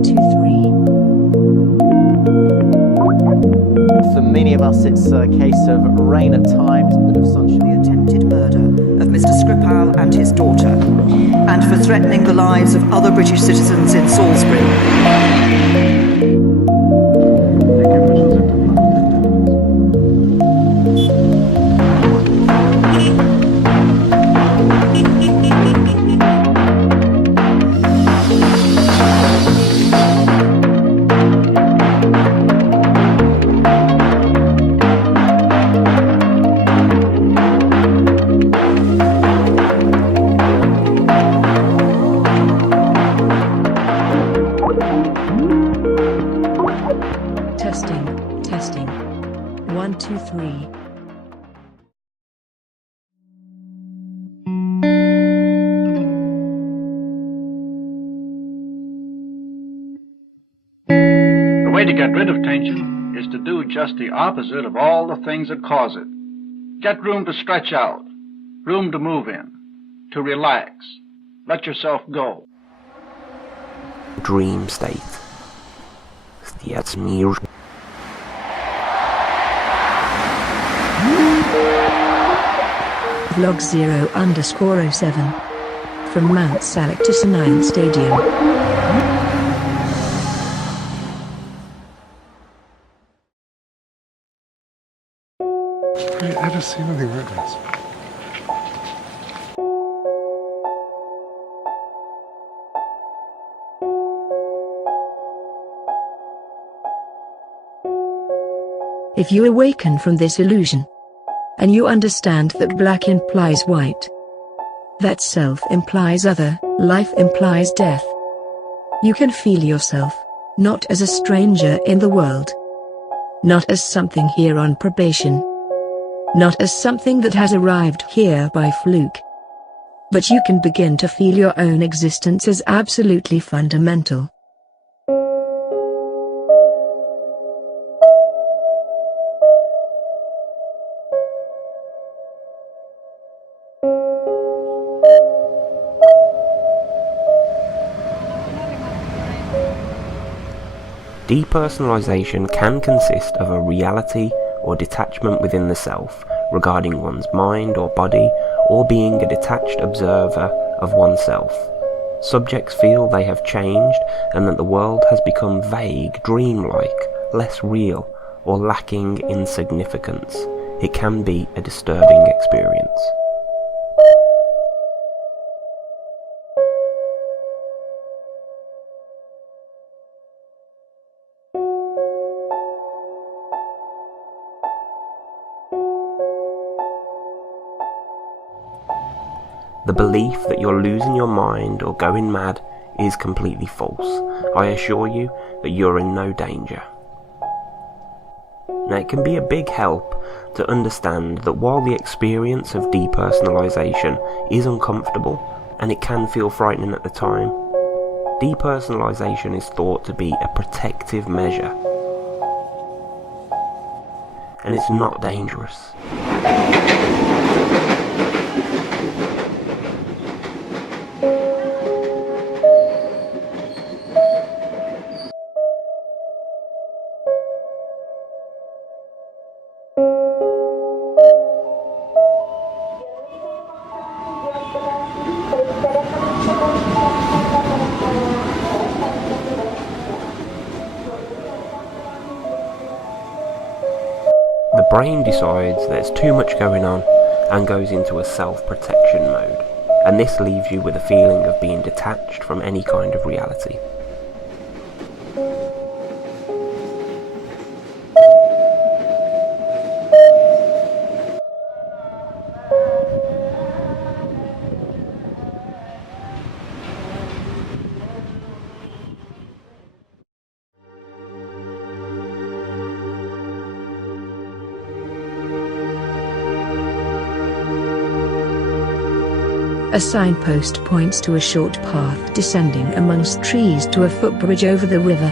1, 2, 3. For many of us, it's a case of rain at times, but of sunshine. The attempted murder of Mr. Skripal and his daughter, and for threatening the lives of other British citizens in Salisbury. Testing. 1, 2, 3. The way to get rid of tension is to do just the opposite of all the things that cause it. Get room to stretch out, room to move in, to relax. Let yourself go. Dream state. Zdjęć mi już. Vlog 0_07. From Mount Salak to Senayan Stadium. Have you ever seen anything like this? If you awaken from this illusion, and you understand that black implies white, that self implies other, life implies death, you can feel yourself, not as a stranger in the world, not as something here on probation, not as something that has arrived here by fluke, but you can begin to feel your own existence as absolutely fundamental. Depersonalization can consist of a reality or detachment within the self regarding one's mind or body, or being a detached observer of oneself. Subjects feel they have changed and that the world has become vague, dreamlike, less real, or lacking in significance. It can be a disturbing experience. The belief that you're losing your mind or going mad is completely false. I assure you that you're in no danger. Now, it can be a big help to understand that while the experience of depersonalization is uncomfortable and it can feel frightening at the time, depersonalization is thought to be a protective measure, and it's not dangerous. The brain decides there's too much going on and goes into a self-protection mode, and this leaves you with a feeling of being detached from any kind of reality. A signpost points to a short path descending amongst trees to a footbridge over the river.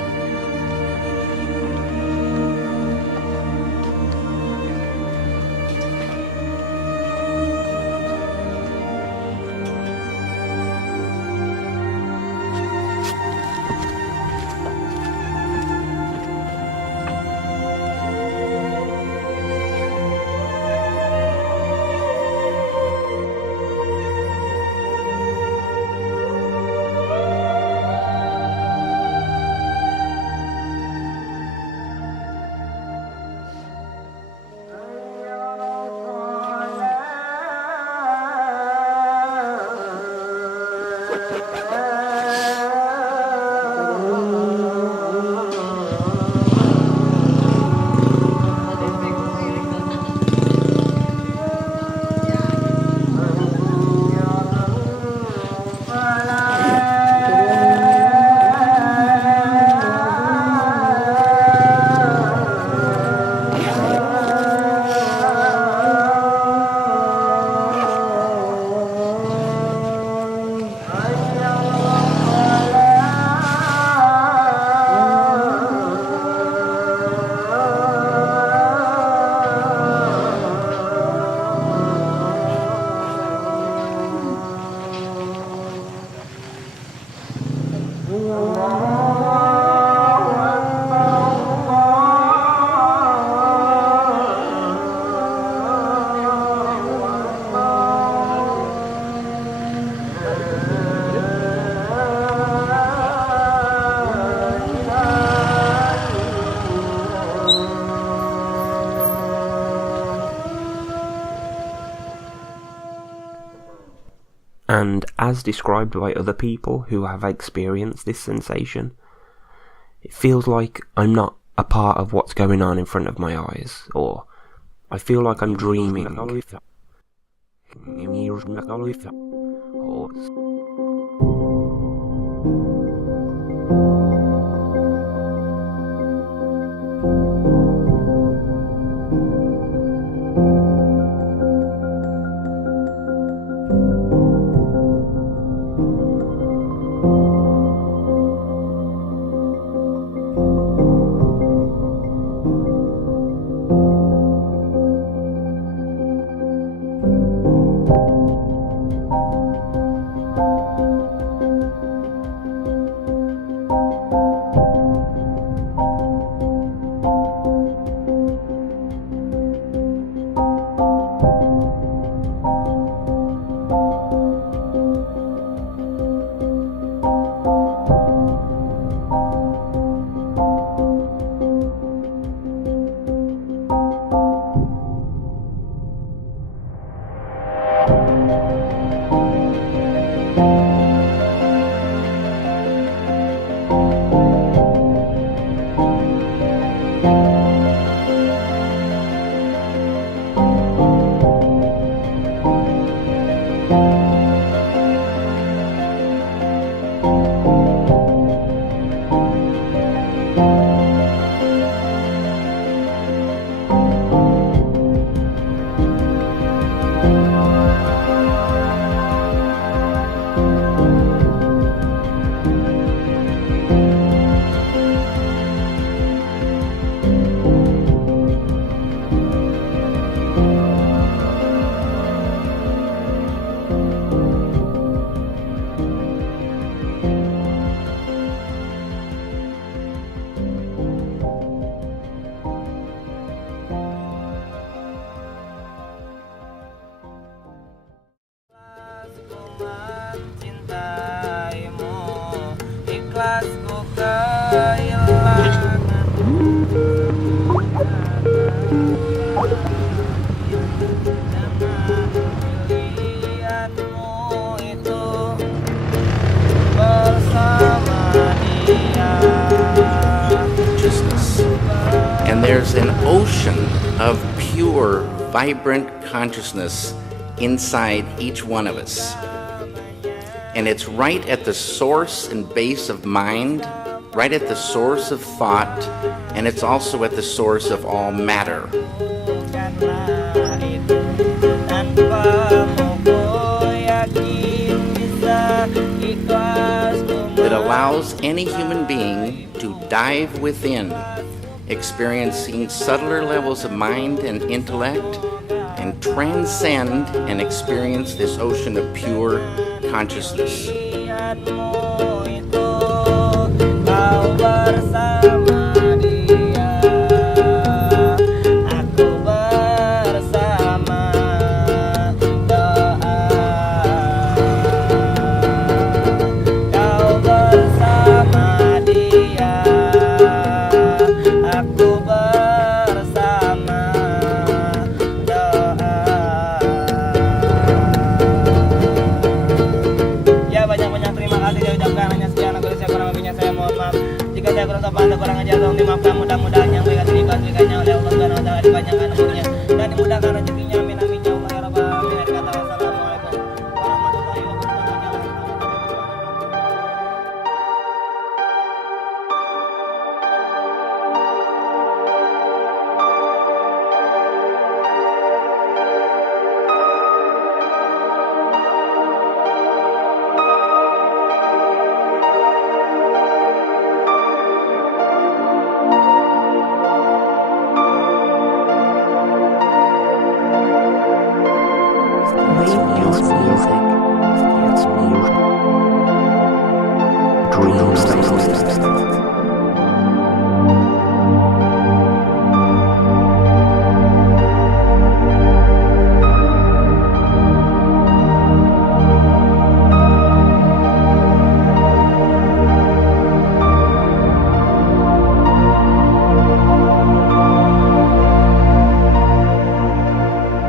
And as described by other people who have experienced this sensation, it feels like I'm not a part of what's going on in front of my eyes, or I feel like I'm dreaming. And there's an ocean of pure, vibrant consciousness inside each one of us. And it's right at the source and base of mind, right at the source of thought, and it's also at the source of all matter. That allows any human being to dive within, experiencing subtler levels of mind and intellect, and transcend and experience this ocean of pure consciousness. Saya kurang sopan atau kurang ajar, tolong dimaafkan. Mudah-mudahan yang baik diberikannya oleh Allah Subhanahu wa taala, dipanjangkan umurnya dan dimudahkan rezekinya. Amin amin ya Allah ya rabbal alamin. Kata wassalamualaikum warahmatullahi wabarakatuh.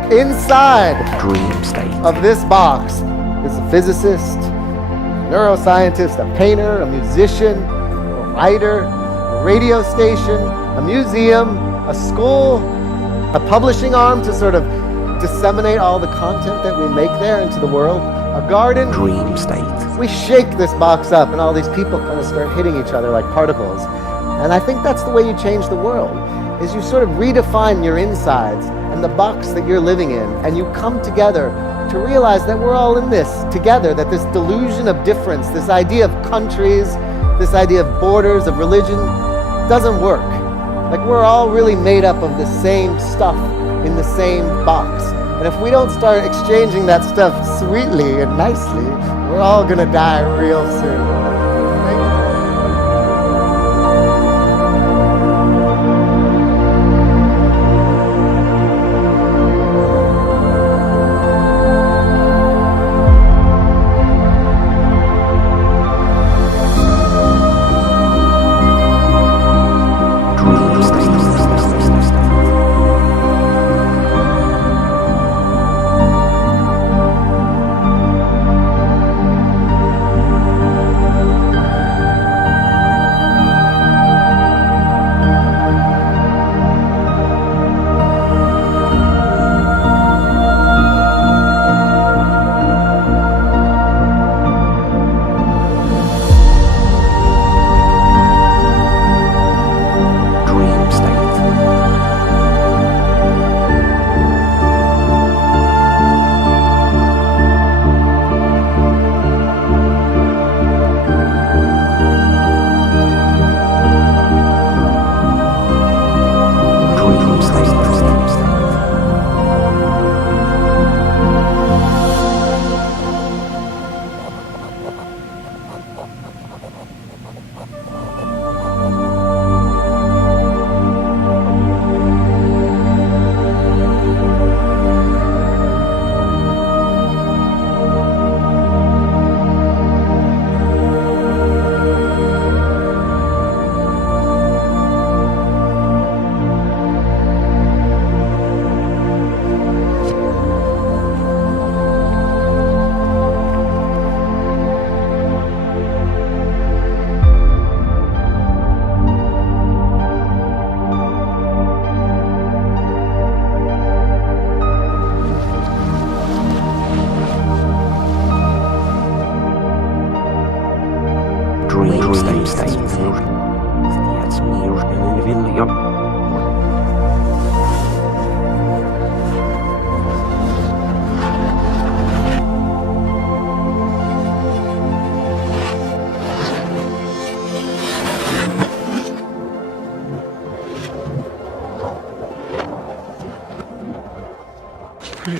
Inside dream state of this box It's a physicist, a neuroscientist, a painter, a musician, a writer, a radio station, a museum, a school, a publishing arm to sort of disseminate all the content that we make there into the world, a garden. Dream state. We shake this box up and all these people kind of start hitting each other like particles. And I think that's the way you change the world, is you sort of redefine your insides and the box that you're living in, and you come together to realize that we're all in this together, that this delusion of difference, this idea of countries, this idea of borders, of religion, doesn't work. Like, we're all really made up of the same stuff in the same box. And if we don't start exchanging that stuff sweetly and nicely, we're all gonna die real soon.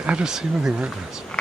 I've never seen anything like this.